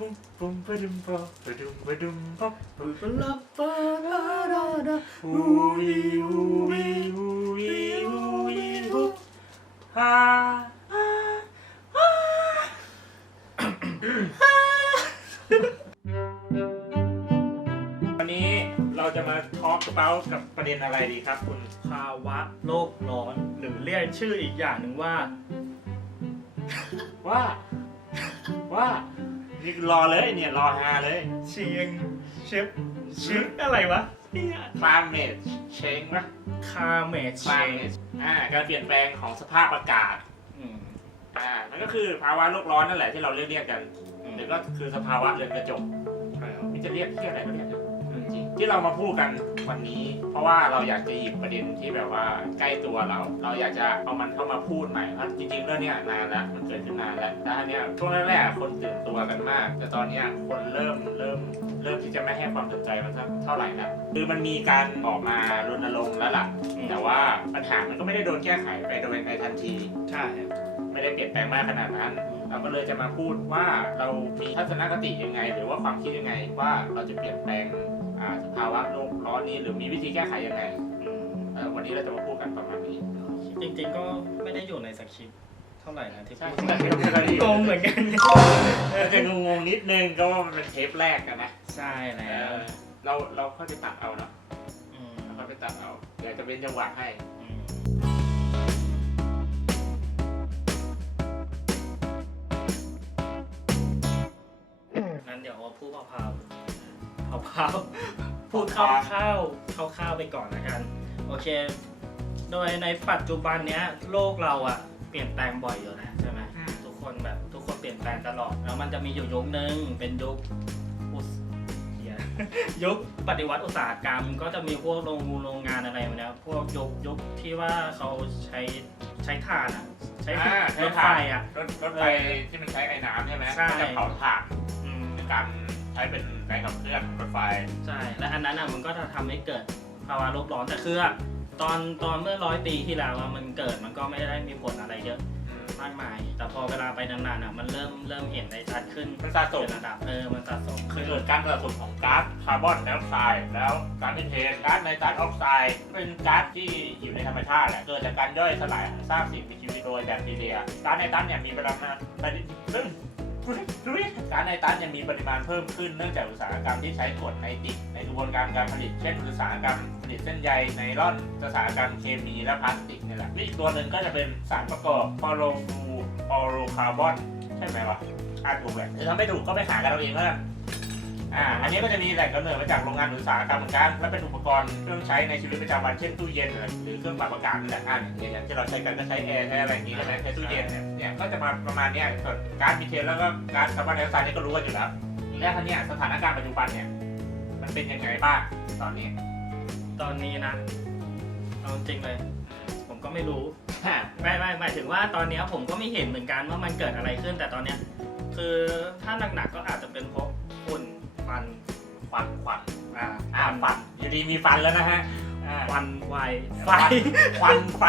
ปุ้มปุ้มปะดุมปะปะดุมปะดุมปะปุ้มปลาปลาดาดาดาฮูวีฮูวีฮูวีฮูวีฮูฮ่าฮ่าฮ่าวันนี้เราจะมาทอล์กเบากับประเด็นอะไรดีครับ คุณภาวะโลกร้อนหรือเรียกชื่ออีกอย่างหนึ่งว่า ว่า ว่า นี่รอเลยเนี่ยรอฮาเลยเชียงเชฟชิปอะไรวะเนี่ย climate change ปะคาเมชเชง climate อ่าการเปลี่ยนแปลงของสภาพอากาศอืมอ่ามันก็คือภาวะโลกร้อนนั่นแหละที่เราเรียกเรียกกันอืมหรือก็คือสภาวะเรือนกระจกใช่ครับมันจะเรียกที่อะไรก็เรียกเถอะจ ริงๆ ที่เรามาพูดกันวันนี้ เพราะว่าเราอยากจะหยิบประเด็นที่แบบว่าใกล้ตัวเรา เราอยากจะเอามันเข้ามาพูดใหม่เพราะจริงๆเรื่องเนี้ยนานแล้วมันเกิดขึ้นนานแล้วแล้วอันเนี้ยช่วงแรกๆคนตื่นตัวกันมาก แต่ตอนเนี้ยคนเริ่มเริ่มเริ่มที่จะไม่ให้ความสนใจมันสักเท่าไหร่แล้วคือมันมีการออกมารณรงค์แล้วล่ะแต่ว่าปัญหามันก็ไม่ได้โดนแก้ไขไปโดยในทันที ใช่ครับไม่ได้เปลี่ยนแปลงมากขนาดนั้นเราก็เลยจะมาพูดว่าเรามีทัศนคติยังไง หรือว่าความคิดยังไงว่าเราจะเปลี่ยนแปลง อ่าสภาวะโลกร้อนนี้หรือมีวิธีแก้ไขยังไงอืมเอ่อวันนี้เราจะมาพูดกันประมาณนี้ จริงๆก็ไม่ได้อยู่ในสคริปต์เท่าไหร่นะที่ใช่พูดใช่ใช่งงเหมือนกันจะงงๆนิดนึงก็ว่ามันเป็นเทปแรกกันนะใช่เอแล้วอเราเราค่อยไปตัดเอาเนาะอืมเราค่อยไปตัดเอาเดี๋ยวจะเป็นจังหวะให้ อืมงั้นเดี๋ยวเอาพูดเผาๆ เผาๆพูดคร่าวๆคร่าวๆไปก่อนละกัน โอเค โดยในปัจจุบันเนี้ยโลกเราอะเปลี่ยนแปลงบ่อยอยู่นะใช่ไหมอืมทุกคนแบบทุกคนเปลี่ยนแปลงตลอดแล้วมันจะมีอยู่ยุคนึงเป็นยุคอุตเหี้ยยุคปฏิวัติอุตสาหกรรม ก็จะมีพวกโรงโรงงานอะไรมาเนี้ยพวกยุคยุคที่ว่าเขาใช้ใช้ถ่านอะใช้อ่ารถไฟอะรถรถไฟที่มันใช้ไอ้น้ำใช่ไหมใช่ก็จะเผาถ่านอืมในการใช้เป็น แรงขับเคลื่อนรถไฟ ใช่ และอันนั้นอะมันก็จะทำให้เกิดภาวะโลกร้อนแต่คืออะตอนตอนเมื่อร้อยปีที่แล้วอะมันเกิดมันก็ไม่ได้มีผลอะไรเยอะมากมาย แต่พอเวลาไปนานๆอะมันเริ่มเริ่มเห็นได้ชัดขึ้นมันสะสม เป็นระดับเออมันสะสมคืขึ้อนเกิดการสะสมของก๊าซคาร์บอนไดออกไซด์แล้วก๊าซมีเทนก๊าซไนตรัสออกไซด์เป็นก๊าซที่อยู่ในธรรมชาติแหละเกิดจากการย่อยสลายสร้างสิ่งมีชีวิตโดยแบคทีเรียก๊าซไนตรัสเนี่ยมีปริมาณปริซึ่ง ก๊าซไนตรัสยังมีปริมาณเพิ่มขึ้นเนื่องจากอุตสาหกรรมที่ใช้กรดไนติกในกระบวนการการผลิต เช่น อุตสาหกรรมผลิตเส้นใยไนล่อน อุตสาหกรรมเคมีและพลาสติกนี่แหละอีกตัวหนึ่งก็จะเป็นสารประกอบฟอโรฟูออโรคาร์บอนใช่ไหมวะอ่านถูกแหละหรือถ้าไม่ถูกก็ไปหากันเอาเองแล้วกัน อ่าอันนี้ก็จะมีแหล่งกำเนิดมาจากโรงงานอุตสาหกรรมเหมือนกันและเป็นอุปกรณ์เครื่องใช้ในชีวิตประจำวันเช่นตู้เย็น หรือเครื่องปรับอากาศนี่แหละอ่าอย่างที่เราใช้กันก็ใช้แอร์ใช้อะไรอย่างนี้ใช่ไหมใช้ตู้เย็นเนี่ยเนี่ยก็จะมาประมาณเนี้ยส่วนก๊าซมีเทนแล้วก็ก๊าซคาร์บอนไดออกไซด์นี่ก็รู้กันอยู่แล้วแล้วทีเนี้ยสถานการณ์ปัจจุบันเนี่ยมันเป็นยังไงบ้างตอนนี้ ตอนนี้นะเอาจริงเลย ผมก็ไม่รู้ไม่ไม่หมายถึงว่าตอนเนี้ยผมก็ไม่เห็นเหมือนกันว่ามันเกิดอะไรขึ้นแต่ตอนเนี้ยคือถ้าหนักๆก็อาจจะเป็นเพราะ ดีมีฟันแล้วนะฮะอ่าควันไฟไฟควันไฟ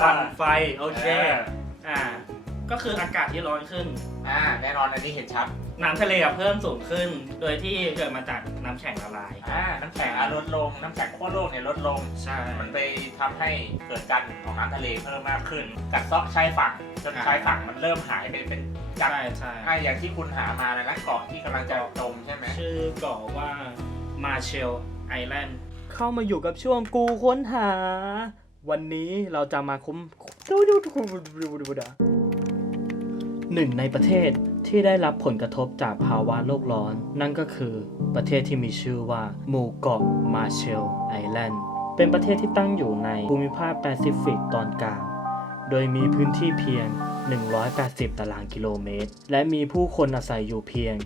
ควันไฟโอเคเอออ่าก็คืออากาศที่ร้อนขึ้น อ่าแน่นอนอันนี้เห็นชัด น้ำทะเลอะเพิ่มสูงขึ้น โดยที่เกิดมาจากน้ำแข็งละลาย อ่า น้ำแข็งอะลดลง น้ำแข็งขั้วโลกเนี่ยลดลง ใช่ มันไปทำให้เกิดการของน้ำทะเลเพิ่มมากขึ้นกัดเซาะชายฝั่งจนชายฝั่งมันเริ่มหายไปเป็นจากใช่ใช่อ่าอย่างที่คุณหามานะนะเกาะที่กำลังจะจมใช่ไหมชื่อเกาะว่ามาเชล ไอแลนด์เข้ามาอยู่กับช่วงกูค้นหา วันนี้เราจะมาคุ้มดูดูดูดูดูดูหนึ่งในประเทศที่ได้รับผลกระทบจากภาวะโลกร้อน นั่นก็คือประเทศที่มีชื่อว่าหมู่เกาะมาเชลไอแลนด์เป็นประเทศที่ตั้งอยู่ในภูมิภาคแปซิฟิกตอนกลาง โดยมีพื้นที่เพียง 180 ตารางกิโลเมตร และมีผู้คนอาศัยอยู่เพียง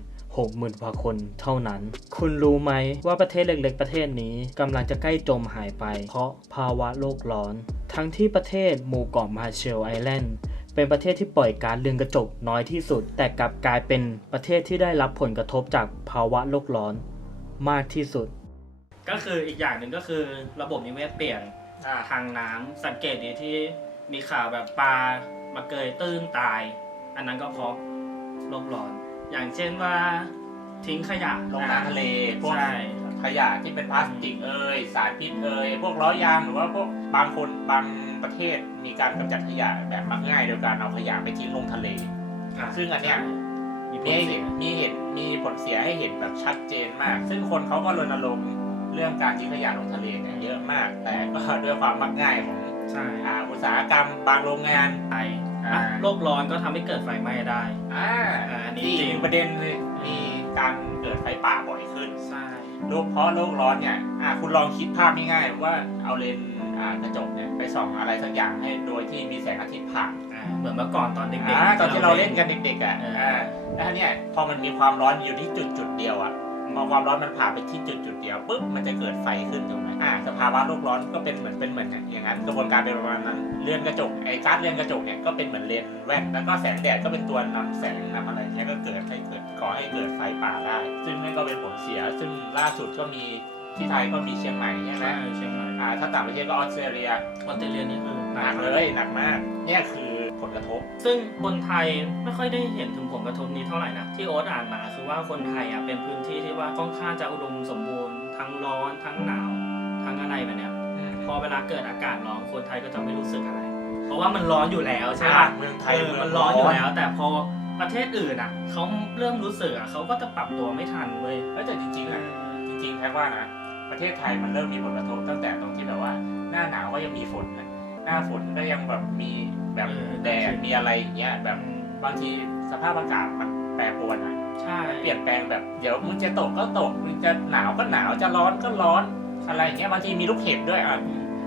60,000กว่าคนเท่านั้น คุณรู้ไหมว่าประเทศเล็กๆ ประเทศนี้กำลังจะใกล้จมหายไป เพราะภาวะโลกร้อน ทั้งที่ประเทศหมู่เกาะมาเชลไอแลนด์เป็นประเทศที่ปล่อยก๊าซเรือนกระจกน้อยที่สุด แต่กลับกลายเป็นประเทศที่ได้รับผลกระทบจากภาวะโลกร้อนมากที่สุด ก็คืออีกอย่างหนึ่งก็คือระบบนิเวศเปลี่ยนทางน้ำสังเกตดีที่มีข่าวแบบปลามาเกยตื้นตาย อันนั้นก็เพราะโลกร้อน อย่างเช่นว่า ทิ้งขยะลงน้ำทะเลพวกใช่ขยะที่เป็นพลาสติกเอ่ยสารพิษเอ่ยพวกล้อยางหรือว่าพวกบางคนบางประเทศมีการกำจัดขยะแบบมักง่ายโดยการเอาขยะไปทิ้งลงทะเลซึ่งอันเนี้ย มีผมีลให้เสีเห็ยนมีเห็นมีผลเสียให้เห็นแบบชัดเจนมาก ซึ่งคนเขาก็รณรงค์เรื่องการทิ้งขยะลงทะเลเนี่ยเยอะมาก แต่ก็ ด้วยความมักง่ายของใช่อ่าอุตสาหกรรมบางโรงงานไออ่าโลกร้อนก็ทำให้เกิดไฟไหม้ได้ อ่าอ่าอันนี้ที่จริงประเด็นเลยมีการเกิดไฟป่าบ่อยขึ้นใช่โลกเพราะโลกร้อนเนี่ยอะคุณลองคิดภาพง่ายๆว่าเอาเลนส์อ่ากระจกเนี่ยไปส่องอะไรสักอย่างให้โดยที่มีแสงอาทิตย์ผ่านอ่าเหมือนเมื่อก่อนตอนเด็กอ่าๆตอนที่เราเล่นกันเด็กๆอะเอออ่าแล้วเนี่ยพอมันมีความร้อนอยู่ที่จุดจุดๆเดียวอะ พอความร้อนมันผ่านไปที่จุดจุดๆเดียวปุ๊บมันจะเกิดไฟขึ้นถูกไหมอ่าสภาวะโลกร้อนก็เป็นเหมือนเป็นเหมือนอย่างนั้นกระบวนการเป็นประมาณนั้นเรือนกระจกไอ้ก๊าซเรือนกระจกเนี่ยก็เป็นเหมือนเลนส์แว่นแล้วก็แสงแดดก็เป็นตัวนำแสงนำอะไรเนี่ยก็เกิดให้เกิดก่อให้เกิดไฟป่าได้ ซึ่งนั่นก็เป็นผลเสีย ซึ่งล่าสุดก็มีที่ไทยก็มีเชียงใหม่ใช่ไหมใช่เชียงใหม่อ่าถ้าต่างประเทศก็ออสเตรเลียออสเตรเลียนี่คือหนักเลยหนักมากเนี่ยคือ ผลกระทบ ซึ่งคนไทยไม่ค่อยได้เห็นถึงผลกระทบนี้เท่าไหร่นะที่โอ๊ตอ่านมาคือว่าคนไทยอะเป็นพื้นที่ที่ว่าค่อนข้างจะอุดมสมบูรณ์ทั้งร้อนทั้งหนาวทั้งอะไรแบบเนี้ยพอเวลาเกิดอากาศร้อนคนไทยก็จะไม่รู้สึกอะไร เพราะว่ามันร้อนอยู่แล้วใช่ใช่ปะเมืองไทยเออเมืองมันร้อนอยู่แล้ว แต่พอประเทศอื่นอะเขาเริ่มรู้สึกอะเขาก็จะปรับตัวไม่ทันเว้ยเอ้ยแต่จริงๆอะจริงๆแท้ว่านะประเทศไทยมันเริ่มมีผลกระทบตั้งแต่ตรงที่แบบว่าหน้าหนาวก็ยังมีฝนนะ หน้าฝนก็ยังแบบมีแบบเออแดดมีอะไรอย่างเงี้ยแบบบางทีสภาพอากาศมันแปรปรวนอะใช่เปลี่ยนแปลงแบบเดี๋ยวมึงจะตกก็ตกมึงจะหนาวก็หนาวจะร้อนก็ร้อนอะไรอย่างเงี้ยบางทีมีลูกเห็บด้วยอะ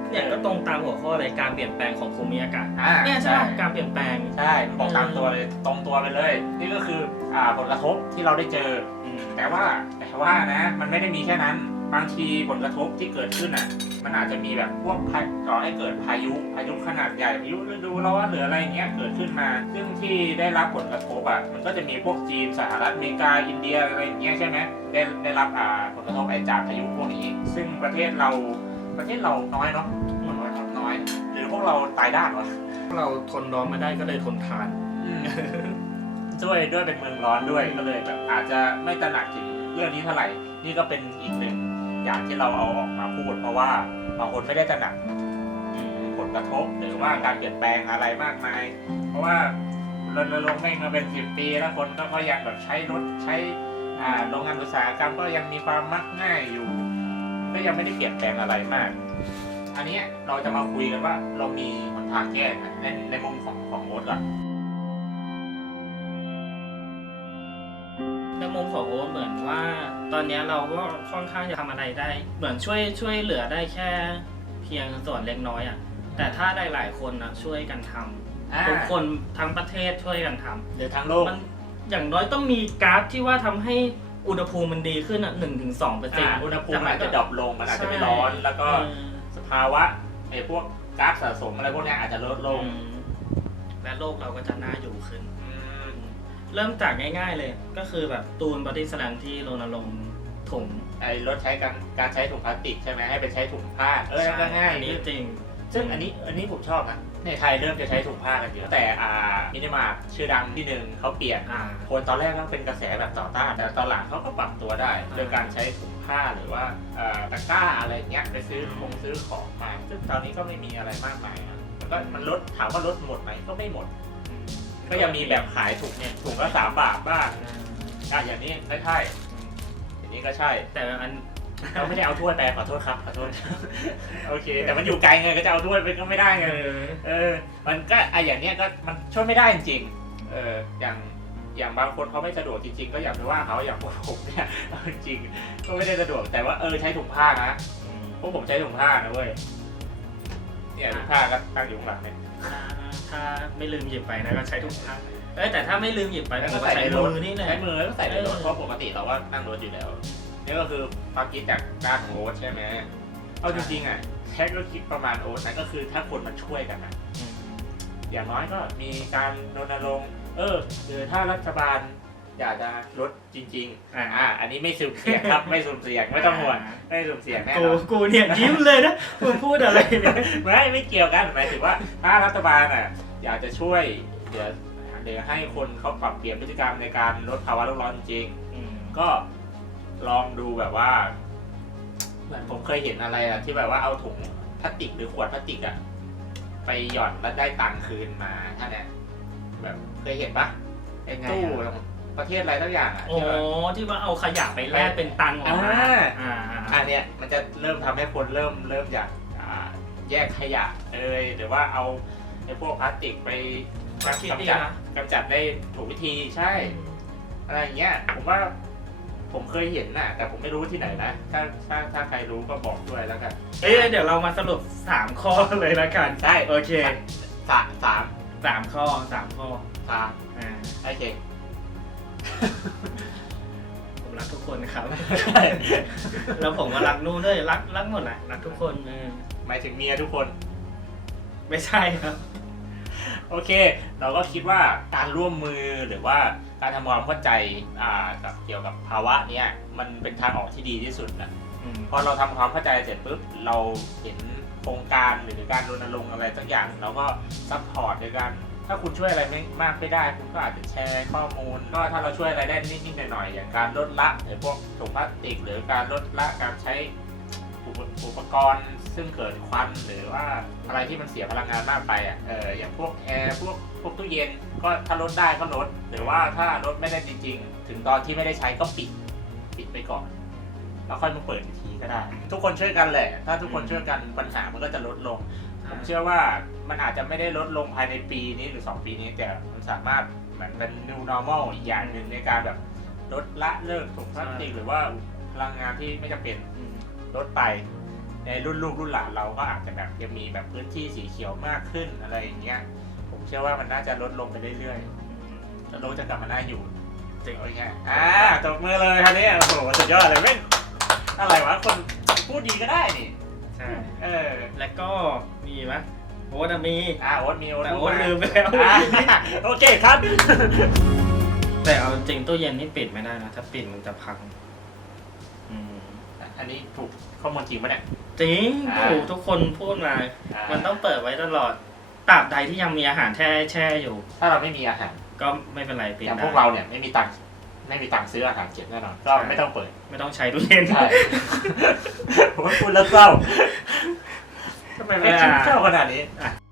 เนี่ยก็ตรงตามหัวข้อเลยการเปลี่ยนแปลงของภูมิอากาศอ่าเนี่ยใช่ปะการเปลี่ยนแปลงใช่มันบอกตามตัวเลยตรงตัวไปเลย นี่ก็คืออ่าผลกระทบที่เราได้เจออืมแต่ว่าแต่ว่านะ มันไม่ได้มีแค่นั้น บางทีผลกระทบที่เกิดขึ้นอะ มันอาจจะมีแบบพวกพาก่อให้เกิดพายุพายุขนาดใหญ่พายุฤดูร้อนหรืออะไรเงี้ยเกิดขึ้นมา ซึ่งที่ได้รับผลกระทบอะมันก็จะมีพวกจีนสหรัฐอเมริกาอินเดียอะไรอย่างเงี้ยใช่ไหมได้ได้รับอ่าผลกระทบไอ้จากพายุพวกนี้ ซึ่งประเทศเราประเทศเราน้อยเนาะผลกระทบน้อย หรือพวกเราตายด้านวะเราทนร้อนมาได้ก็เลยทนทานด้วยด้วยเป็นเมืองร้อนด้วยก็เลยแบบอาจจะไม่ตระหนักถึงเรื่องนี้เท่าไหร่นี่ก็เป็นอีกหนึ่ง อย่างที่เราเอาออกมาพูด เพราะว่าบางคนไม่ได้ตระหนักผลกระทบหรือว่าการเปลี่ยนแปลงอะไรมากมาย เพราะว่ารณรงค์แม่งมาเป็นสิบปี แล้วคนก็ก็ยังแบบใช้รถใช้โรงงานอุตสาหกรรมก็ยังมีความมักง่ายอยู่ ก็ยังไม่ได้เปลี่ยนแปลงอะไรมาก อันนี้เราจะมาคุยกันว่าเรามีหนทางแก้ในในมุมของของโอ๊ตก่อน มุมของโอ๊ตเหมือนว่า ตอนเนี้ยเราก็ค่อนข้างจะทำอะไรได้ เหมือนช่วยช่วยเหลือได้แค่ เพียงส่วนเล็กน้อยอะแต่ถ้าหลายๆคนนะช่วยกันทำอ่าทุกคนทั้งประเทศช่วยกันทำหรือทั้งโลกมันอย่างน้อยต้องมีกราฟที่ว่าทำให้อุณหภูมิมันดีขึ้นอะหนึ่งถึงสองเปอร์เซ็นอ่าต์อุณหภูมิอาจจะดรอปลงมันอาจจะไม่ร้อน แล้วก็สภาวะไอ้พวกก๊าซสะสมอะไรพวกเนี้ยอาจจะลดลง และโลกเราก็จะน่าอยู่ขึ้นอืม เริ่มจากง่าย ๆเลย ก็คือแบบตูนบอดี้สแลมที่รณรงค์ถุงไอ้ลดใช้การการใช้ถุงพลาสติกใช่ไหมให้ไปใช้ถุงผ้า เออก็ง่ายอันนี้จริง ซึ่งอันนี้อันนี้ผมชอบนะในไทยเริ่มจะใช้ถุงผ้ากันเยอะแต่อ่ามินิมาร์ทชื่อดังที่หนึ่งเขาเปลี่ยนอ่าคนตอนแรกก็เป็นกระแสแบบต่อต้านแต่ตอนหลังเขาก็ปรับตัวได้ โดยการใช้ถุงผ้าหรือว่าเอ่อตะกร้าอะไรเงี้ยไปซื้อของซื้อของมาซึ่งตอนนี้ก็ไม่มีอะไรมากมายอะมันก็มันลดถามว่าลดหมดไหมก็ไม่หมด ก็ยังมีแบบขายถุงเนี่ยถุงละสามบาทบ้างอะอย่างนี้ไม่ใช่อย่างนี้ก็ใช่ แต่อันเราไม่ได้เอาถ้วยไปขอโทษครับขอโทษโอเค แต่มันอยู่ไกลไงก็จะเอาถ้วยไปก็ไม่ได้ไงเออเออมันก็ไอะอย่างเนี้ยก็มันช่วยไม่ได้จริงๆเอออย่างอย่างบางคนเขาไม่สะดวกจริง ๆ ก็อย่าไปว่าเขาอย่างพวกผมเนี่ยเอาจริงๆก็ไม่ได้สะดวกแต่ว่าเออใช้ถุงผ้านะพวกผมใช้ถุงผ้านะเว้ยเนี่ยถุงผ้าก็ตั้งอยู่ข้างหลังเนี่ย ถ้าถ้าไม่ลืมหยิบไปนะก็ใช้ถุงผ้าเอ้ยแต่ถ้าไม่ลืมหยิบไปแล้วก็ก็ใส่ใช้ในรมืถอนี่แหละใช้มือแล้วก็ใส่ในรถเออเพราะปกติเราก็นั่งรถอยู่แล้วนี่ก็คือความคิดจากด้านของโอ๊ตใช่ไหมเอาจริงๆอะแท็กก็คิดประมาณโอ๊ตนะก็คือถ้าคนมันช่วยกันนะอืมอย่างน้อยก็มีการรณรงค์เออหรือถ้ารัฐบาล อยากจะลดจริง ๆ อ่า อ่า อันนี้ไม่สุ่มเสี่ยงครับ ไม่สุ่มเสี่ยงไม่ต้องห่วงไม่สุ่มเสี่ยงแน่กูนอนกูเนี่ยยิ้มเลยนะมึงพูดอะไรเนี่ยไม่ไม่เกี่ยวกันหมายถึงว่าถ้ารัฐบาลอะอยากจะช่วยเหลือหรือให้คนเขาปรับเปลี่ยนพฤติกรรมในการลดภาวะโลกร้อนจริงอืมๆก็ลองดูแบบว่าเหมือนผมเคยเห็นอะไรอะที่แบบว่าเอาถุงพลาสติกหรือขวดพลาสติกอะไปหย่อนแล้วได้ตังค์คืนมาท่านเนี่ยแบบเคยเห็นปะไอ้ตู้ ประเทศอะไรสักอย่างอะโอ้ที่แบบ ที่ว่าเอาขยะไปแลกเป็นตังค์ออกมาอ่า อ่าอันเนี้ยมันจะเริ่มทำให้คนเริ่มเริ่มอยากอ่าแยกขยะเอยหรือว่าเอาไอ้พวกพลาสติกไปความคิดดีกำจัดนะ กำจัดได้ถูกวิธีใช่ อะไรอย่างเงี้ยผมว่าผมเคยเห็นน่ะ แต่ผมไม่รู้ที่ไหนนะถ้าถ้าถ้าใครรู้ก็บอกด้วยแล้วกันเอ้ยเดี๋ยวเรามาสรุปสามข้อเลยละกัน ได้โอเคสามสามสามข้อสามข้อสามอ่าโอเค ผมรักทุกคนครับ แล้วผมก็รักนู่นด้วยรักรักหมดแหละรักทุกคนเออหมายถึงเมียทุกคน ไม่ใช่ครับ โอเค เราก็คิดว่าการร่วมมือหรือว่าการทำความเข้าใจอ่ากับเกี่ยวกับภาวะเนี้ยมันเป็นทางออกที่ดีที่สุดนะอืมพอเราทำความเข้าใจเสร็จปุ๊บเราเห็นโครงการหรือการรณรงค์อะไรสักอย่างเราก็ซัพพอร์ตในการ ถ้าคุณช่วยอะไรไม่มากไม่ได้ คุณก็อาจจะแชร์ข้อมูล ก็ถ้าเราช่วยอะไรได้นิดๆหน่อยๆอย่างการลดละหรือพวกถุงพลาสติก หรือการลดละการใช้อุปกรณ์ซึ่งเกิดควันหรือว่าอะไรที่มันเสียพลังงานมากไปอะเอออย่างพวกแอร์พวกพวกตู้เย็น ก็ถ้าลดได้ก็ลดหรือว่าถ้าลดไม่ได้จริง ๆ ถึงตอนที่ไม่ได้ใช้ก็ปิดปิดไปก่อนแล้วค่อยมาเปิดอีกทีก็ได้ ทุกคนช่วยกันแหละ ถ้าทุกคนช่วยกันปัญหามันก็จะลดลง ผมเชื่อว่ามันอาจจะไม่ได้ลดลงภายในปีนี้หรือ 2 ปีนี้ แต่มันสามารถเหมือนเป็น new normal อีกอย่างหนึ่งในการแบบลดละเลิกถุงพลาสติกหรือว่าพลังงานที่ไม่จำเป็นอืมลดไป ในรุ่นลูกรุ่นหลานเราก็อาจจะแบบยังมีแบบพื้นที่สีเขียวมากขึ้นอะไรอย่างเงี้ยผมเชื่อว่ามันน่าจะลดลงไปเรื่อยๆแล้วโลกจะกลับมาน่าอยู่จริงโอเคอ่าตบมือเลยคันนี้โอ้โหสุดยอดเลยแม่งอะไรวะคนพูดดีก็ได้นี่ ใช่ เออ แล้วก็มีไหมโอ้แต่มี อ่าโอ๊ตมีโอ๊ตแต่พูโอ้ดมาลืมไปแล้ว อ่าโอเคครับ แต่เอาจริงตู้เย็นนี่ปิดไม่ได้นะ ถ้าปิดมันจะพัง อืมอันนี้ถูกข้อมูลจริงปะเนี่ย จริงอ่า ถูกทุกคนพูดมา อ่ามันต้องเปิดไว้ตลอดตราบใดที่ยังมีอาหารแช่แช่อยู่ ถ้าเราไม่มีอาหารก็ไม่เป็นไรปิดอย่างได้พวกเราเนี่ยไม่มีตังค์ ไม่มีตังค์ซื้ออาหารเก็บแน่นอน ก็ไม่ต้องเปิด ไม่ต้องใช้ตู้เย็นใช่ผมว่าพูดแล้วเศร้าทำไมไม่คิดเศร้าขนาดนี้